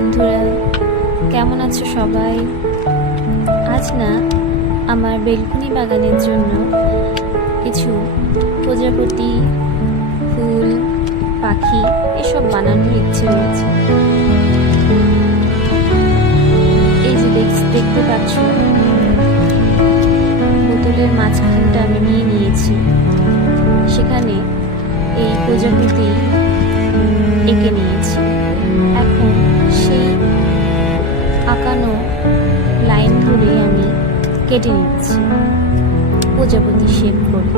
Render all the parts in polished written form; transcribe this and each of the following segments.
বন্ধুরা, কেমন আছো সবাই? আজ না আমার বেলকুনি বাগানের জন্য কিছু প্রজাপতি, ফুল, পাখি এসব বানানোর ইচ্ছে রয়েছে। এই যে দেখতে পাচ্ছ, বোতলের মাঝখানটা আমি নিয়ে নিয়েছি, সেখানে এই প্রজাপতি এঁকে নিয়েছি। এখন সেই আঁকানো লাইন ধরে আমি কেটে নিচ্ছি প্রজাপতি শেপ করে।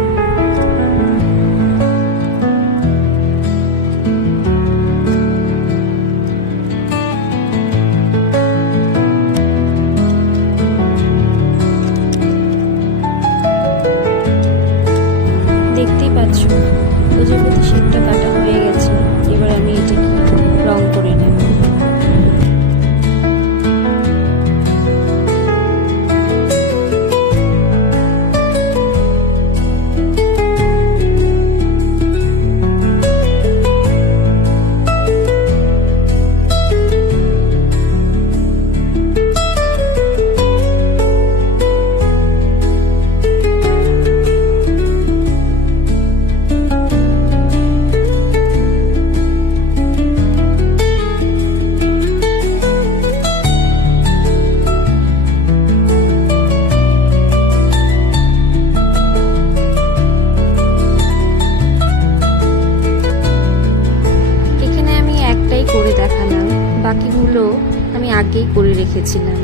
দেখতেই পাচ্ছ প্রজাপতি শেপটা কাটা হয়ে গেছে। এবার আমি এটাকে রং করে নেব। করে দেখালাম, বাকিগুলো আমি আগেই করে রেখেছিলাম।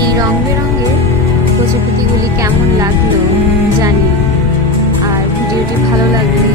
এই রং বেরঙের প্রজাপতিগুলি কেমন লাগলো জানি, আর ভিডিওটি ভালো লাগলে